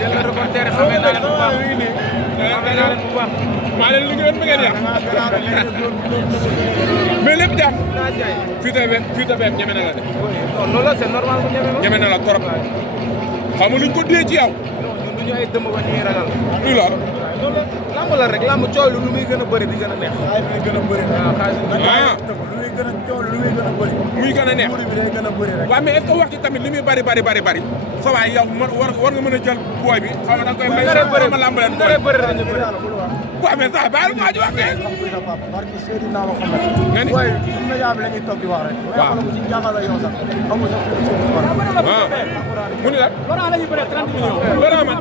yéen la reporter xamee naa leen bu baax xamee naa leen bu baax. maa leen liggéeyoon ba ngeen yàq. mais lépp jàpp. fii tamit ñeme na la de. non loolu la c'est normal bu ñeme ma. ñeme na la trop. xam nga luñ ko dee ci yow. ñun du ñu ay dëmm ba ñuy ragal. luy loolu. lamb la rek lamb coow lu muy gën a bëri di gën a neex. ay muy gën a bëri. waaw xaalis lu muy gën a coow lu muy gën a bëri. muy gën a neex. bi day gën a bëri rek. waaw mais est-ce que wax ci tamit li muy bari sa waay yow war nga mën a jël booy bi xam nga da nga koy may sama lamb leen bëri bëri dañu bëri. waaw mais sax bàyyi maa ji wax kay. barki Seydina Muhammad. nga ni booy suñu média bi la ñuy toog di wax rek. waaw bu ci jàngaloo yow sax amul sax mu ni la. Laurent la ñuy bëri 30 millions. Laurent man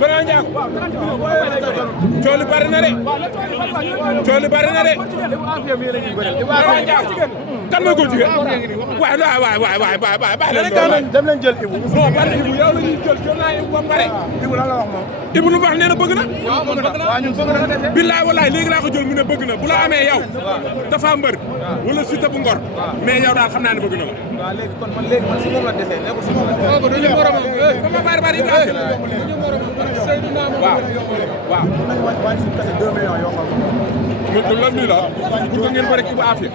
Laurent Ndiago. coow li bari na de. coow li bari na de. Laurent Ndiago. kan mooy ko jigéen. waay dem leen jël Ibou. non bari Ibou yow la ñuy jël naa Ibou ba pare. Ibou lan la wax moom. Ibou lu baax nee na bëgg na. waaw man bëgg naa ñun bëgg na. billaay wallaay léegi laa ko jël mu ne bëgg na bu la amee yow. dafa mbër. wala Siteu bu Ngor. mais yow daal xam naa ne bëgg na la. waaw léegi kon man si moom la dese nekkul si moom la dese. duñu moromam dama bari Ibrahima. waaw waaw. nañu wàññi suñu kese 2 millions yoo xam mu lan nii la pour que ngeen bëri Ibou Afia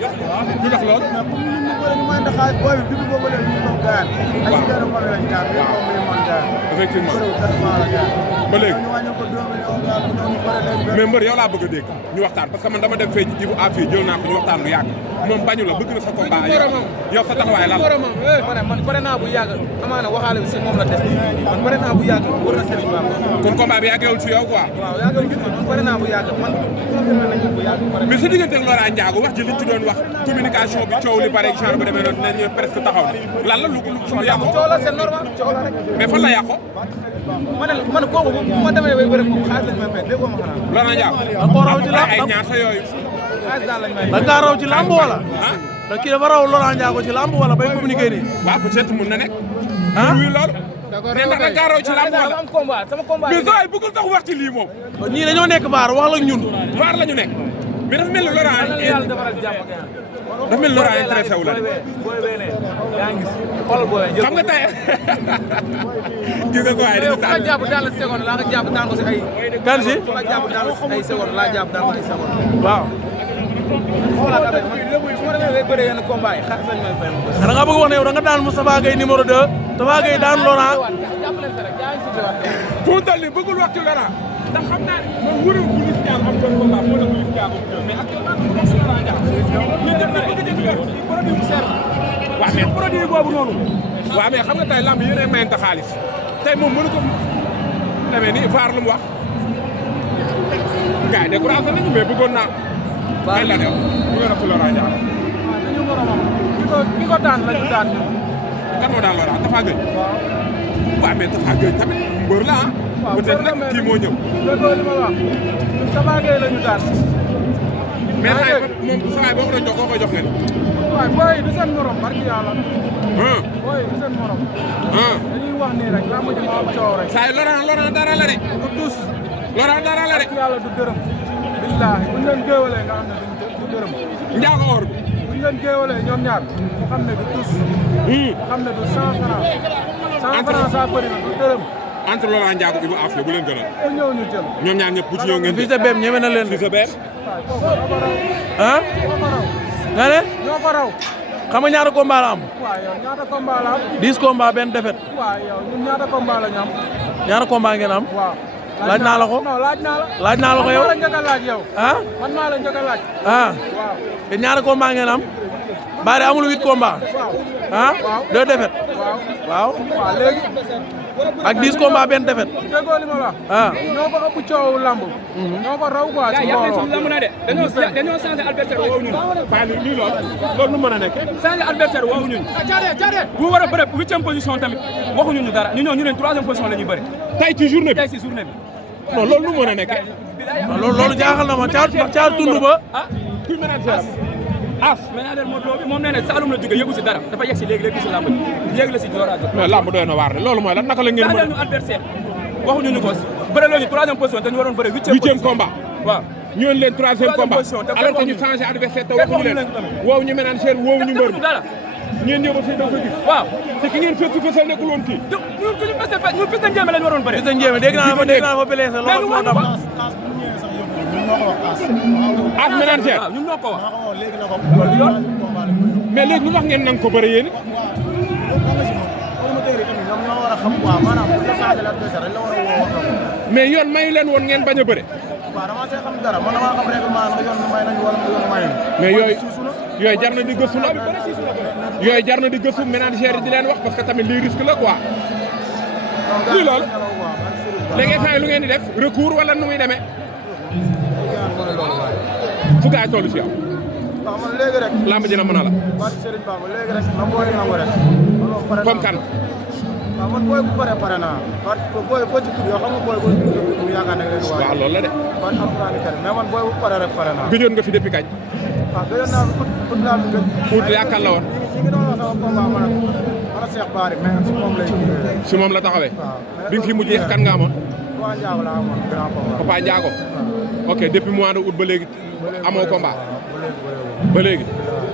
lu tax lool. mais comme ni ñu bëri ñu mën a xaalis booy bi depuis boobu léegi ñu toog gaañ. ay si benn famille lañ jaar mais moom muy mën gaañ. effectivement bëriwul traitement la gaañ. ba léegi ñu wàññi ko 2 millions daal ñu bëri léegi. mais mbër yow laa bëgg a dégg ñu waxtaan parce que man dama dem fee Ibou Afia jël naa ko ñu waxtaan lu yàgg moom bañu la bëgg na sa combat yow sa taxawaay lan la. ma ne man pare naa bu yàgg amaana waxaale bi si moom la des man pare naa bu yàgg wër na Serigne Bamba. kon combat bi yàggewul ci yow quoi. waaw yàggewul ci man pare naa bu yàgg man nañu bu yàgg pare. mais sa diggante ak Laurent Ndiago wax ji liñ ci doon wax communication bi coow li bare genre ba demee noonu nañ presque taxaw na lan la lu yàqoo. coow la c'est normal coow la rek. mais fan la yàqoo. man kooku bu ma demee bay bëri moom xaalis lañ may fay déggoo ma xanaa. Laurent Ndiago. da koo raw ci lamb ay ñaar sa yooyu. xaalis daal lañ may da ngaa raw ci lamb wala. ah. da kii dafa raw Laurent Ndiago ci lamb wala bay communiqué nii. waaw peut-être mun na nekk. ah oui loolu. nee na da ngaa raw ci lamb wala. sama combat sama combat. mais saa yi bëggul sax wax ci lii moom. ñii dañoo nekk baar wax la ñun. vaar la ñu nekk. mais dafa mel ni Laurent yàlla defaral jàmm ak dafa mel ni Laurent intéressé wu la de. booy bee ne yaa ngi gis xoolal booy xam nga tey gis nga quoi dañu fu ma jàpp daal la seconde laa ko jàpp daan ko si ay. kan si. fu ma jàpp daal ay seconde laa jàpp daan ko ay seconde. waaw. xoolal affaire man su ma demee bay bëree yenn combat yi xaalis lañ may fay ma bëri. da nga bëgg wax ne yow da nga daan Moustapha Gueye numéro 2 Moustapha Gueye daan Laurent. jàpp leen rek yaa ngi si waat. fu mu toll nii bëggul wax ci Laurent ndax xam naa ne man wóorul bu Liss Ndiago am doon combat moo la bu Liss Ndiago mais actuellement bu wax ci Laurent Ndiago ñu dem na bëgg a jënd produit bu seer waaw mais produit boobu noonu waaw mais xam nga tey lamb yéen a mayante xaalis tey moom mënu ko demee ni vaar lu mu wax gars yi découragé nañu mais bëggoon naa may la new bëggoon na ci Laurent Ndiago dañu moromam ki ko daan lañu daan ñun. kan moo daan Laurent Tapha Gueye waaw mais Tapha Gueye tamit mbër la ah peut-être nag kii moo ñëw déggoo li ma wax Tapha Gueye lañu daan. mais xaay moom saa yi boo ko doon jox koo koy jox ngeen waaw booy du seen morom barki yàlla. booy du seen morom. dañuy wax nii rek laa mujj ma am coow rek. saa yi Laurent dara la de du tus. Laurent dara la de barki yàlla du dërëm. billaahi buñ leen géewalee nga xam ne du dërëm. Ndiago or bi buñ leen géewalee ñoom ñaar mu xam ne du tus. mu xam ne du 100 francs. 100 francs saa bëri na du dërëm. entre Laurent Ndiago Ibou Afia bu leen gënal ku ñëw ñu jël. ñoom ñaar ñëpp bu ci ñëw ngeen Fils de Bem ñeme na leen. Fils de Bem ah. ñoo ko raw. nga ne. ñoo ko raw. xam nga ñaata combat la am. waaw yow ñaata combat la am. 10 combat benn défaite. waaw yow ñun ñaata combat la ñu am. ñaata combat ngeen am. waaw. laaj naa la ko. non laaj naa la. laaj naa la ko yow. man maa la njëkk a laaj yow. ah. man maa la njëkk a laaj. ah. waaw. te ñaata combat ngeen am. Bari amul 8 combat. waaw. ah. waaw 2 défaite. waaw. waaw. waaw léegi. ak 10 combat benn défaite. déggoo li ma la. ah. ñoo ko ëpp coowu lamb. ñoo ko raw quoi ci mbooloo. lamb na de dañoo changé adversaire woowu ñun. Paa bi lii loolu nu mën a nekkee changé adversaire woowu ñun. bu war a bëre 8e position tamit waxuñu ñu dara ñu ñëw ñu ne 3e position la ñuy bëre. tey ci journée bi tey si journée bi. non loolu nu mën a nekkee loolu jaaxal na ma caar tund ba. kuy manager as manager Modou Lo bi moom nee na Saloum la jóge yëgu si dara dafa yegg si léegi si lamb ji léegi la si door a jot. mais lamb doy na waar de loolu mooy lan naka la ngeen mën changé ñu adversaire waxuñu ñu ko bëre loo ñu 3e position te ñu waroon bëre 8e combat waaw. ñu leen 3e combat position te alors que ñu changé adversaire te waxuñu leen woowu ñu manager woowu ñu mbër dara ngeen ñëw ba fii doo ko gis. waaw te ki ngeen fësal nekkul woon kii. ñun ku ñu fësal ñun fësal njéeme lañ waroon bëre. Fils de Ndiémé dégg naa fa blessé lool moo tax. as ménagère waaw ñun ñoo ko wax. mais léegi lu tax ngeen nang ko bëre yéen. mais yoon mayu leen woon ngeen bañ a bëre. waaw dama see xam dara man damaa xam règlement ndax yoon may nañu wala yoon mayu. mais yooyu jar na di gëstu la yooyu jar na di gëstu ménagère yi di leen wax parce que tamit lii risque la quoi. lii loolu léegi xëy lu ngeen di def recours wala nu muy demee. fu gaay toll si yow. waaw man léegi rek. lamb dina mën a la. waaw Serigne Bamba léegi rek na booy nangu rek. comme kan. waaw man booy bu pare naa. parce que booy boo ci tudd yoo xam nga booy boo ci tudd mu yaakaar ne leen waaye. waaw loolu la de. man alxuraan karim mais man booy bu pare rek pare naa. gëjoon nga fi depuis kañ. waaw gëjoon naa ut laa fi gëj. ut yaakaar la woon. ñi ngi doon wax sama combat man a Cheikh Bari mais si moom lay kii. si moom la taxawee. waaw bi nga fi mujjee kan nga amoon. Papa Ndiago laa amoon grand combat. Papa Ndiago. ok depuis mois de août ba léegi amoo combat. ba léegi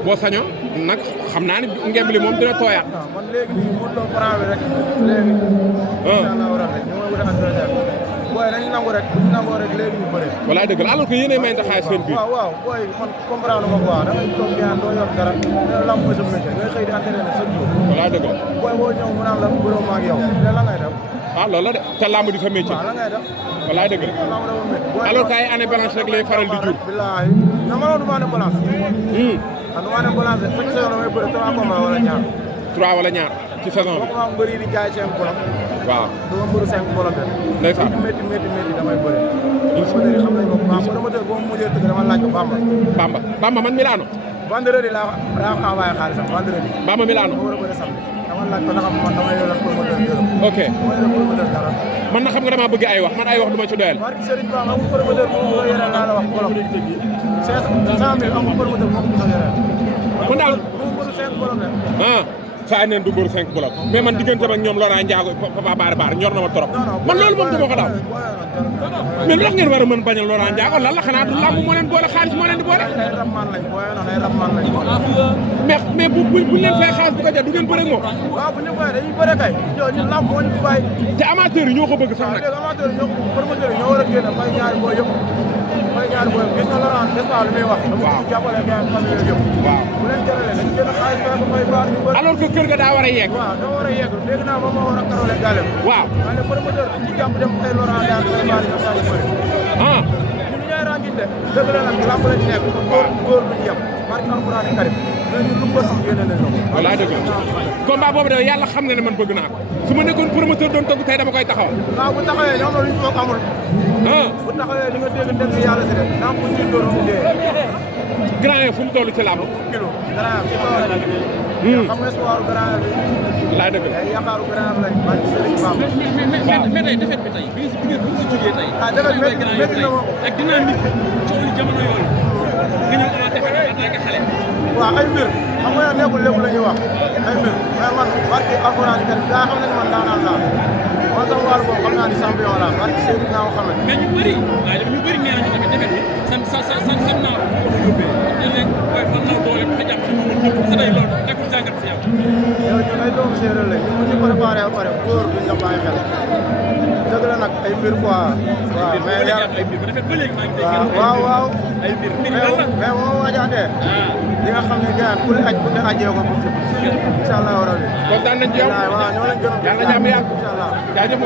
boo sañoon nag xam naa ni ngemb li moom dina tooyaat. waaw man léegi nii mu doon prend bi rek léegi. incha allah war a rek ñu may wut adversaire booy nañu nangu rek bu ñu nangoo rek léegi ñu bëree. walaay dëgg la alors que yéenay may taxaay seen biir. waaw waaw booy man comprendre ma quoi da ngay toog bien doo yor dara mais lamb mooy sa métier ngay xëy di entraîné chaque jour. walaay dëgg la. booy boo ñëw mu naan la bëroo ma ak yow te la ngay def. ah loolu la de te lamb di sa métier. waaw la ngay def. walaay dëgg la. lamb dafa métti. alors que ay année blanche rek lay faral di jur. bilaay na ma du ma ne balance. ah du ma ne balance fekk sa yoon damay bëri 3 combats wala ñaar. 3 wala ñaar ci saison bi. boo ko ma mbëri di jaay seen bolok. waaw du ma mbëru 5 bolok de. ndeysaan métti damay bëri. promoteur yi xam nañ ko bu baax promoteur boo mu mujjee tëgg dama laaj ko Bamba. Bamba man Milano. vendredi laa envoyé xaalisam vendredi. Bamba Milano. ma war a bëri samedi dama laaj ko ndax man damay yoral promoteur dërëm. ok damay yoral promoteur dara. man na xam nga dama bëgg ay wax man ay wax du ma ci doyal. barke Serigne Ba amul promoteur bu ma ko yoreel laa la wax bolok. 500 000 amul promoteur bu ma ko yoreel. kon daal bu ma bëri 5 bolok de. saa neen du mbër 5 bloc mais man diggante ak ñoom Laurent Ndiago Papa Baar ñor na ma trop man loolu moom du ma ko daal mais lu tax ngeen war a mën bañal Laurent Ndiago lan la xanaa du làmb moo leen boole xaalis moo leen di boole. ay rabman lañ booy noonu ay rabman lañ. mais bu leen fay xaalis bu ko jar du ngeen bëre ak moom. waaw bu ñu fay dañuy bëre kay. ñun làmb moo ñu fi bàyyi. te amateur yi ñoo ko bëgg sax nag. léegi amateur yi ñoo ko promoteur yi ñoo war a génn fay ñaari booy yëpp. fay ñaari booy yëpp gis nga Laurent des fois lu muy wax. waaw dama jàppale gars yi famille yëpp. waaw bu leen jëralee dañ génn xaalis fay ko fay baax ñu bëri. alors que kër ga daa war a yegg. waaw daa war a yegg dégg naa moom moo war a karole gàllem. waaw ma ne promoteur ci jàpp dem fay Laurent daal fay baax ñu daal di bëri. ah ñun ñooy ràññite dëgg la nag làmb lañ nekk góor bu ñu yem barke alxuraan karim mais ñun lu bëgg yéene nañ ko. walaay dëgg la combat boobu de yàlla xam na ne man bëgg naa ko su ma nekkoon promoteur doon togg tey dama koy taxawal. waaw bu taxawee ñoom la lu ñu foog amul. bu taxawee di nga dégg yàlla si de naam bu ñu doon mu dee. grand yi fu mu toll ci làmb. kilo grand yi xam nga espoir grand bi. walaay dëgg la ay yaakaaru grand lañ barke Serigne Bamba. mais tey défaite bi tey bi ngeen si jógee tey. ah défaite métti na ma ak dynamique coow li jamono yooyu nga ñëw amaat défaite en tant que xale. waaw ay mbir xam nga nekkul lépp la ñuy wax ay mbir mais man barke alxuraan karim daa xam nañ man daanaan laa man sama wàllu boobu xam naa ni champion laa barke Serigne naa xam ne. mais ñu bëri waaye ñu bëri nee nañu tamit défaite bi san naa ko yóbbee dañ leen koy fan naa doole ba jàpp sa day loolu nekkul jàngat si yow. yow ñun ay doomu séeréer lañ ñun bu ñu préparé ba pare góor duñ la bàyyi xel dëgg la nag ay mbir quoi. waaw mais yàlla ay mbir ba defee ba léegi maa ngi waaw ay mbir mais moo waajaatee di nga xam ne gars ku ne aj bu ne ajee ko bu incha allah rabi. kontaan nañ ci yow waaw ñoo leen gën a yàlla jàmm yàgg incha allah jaajëf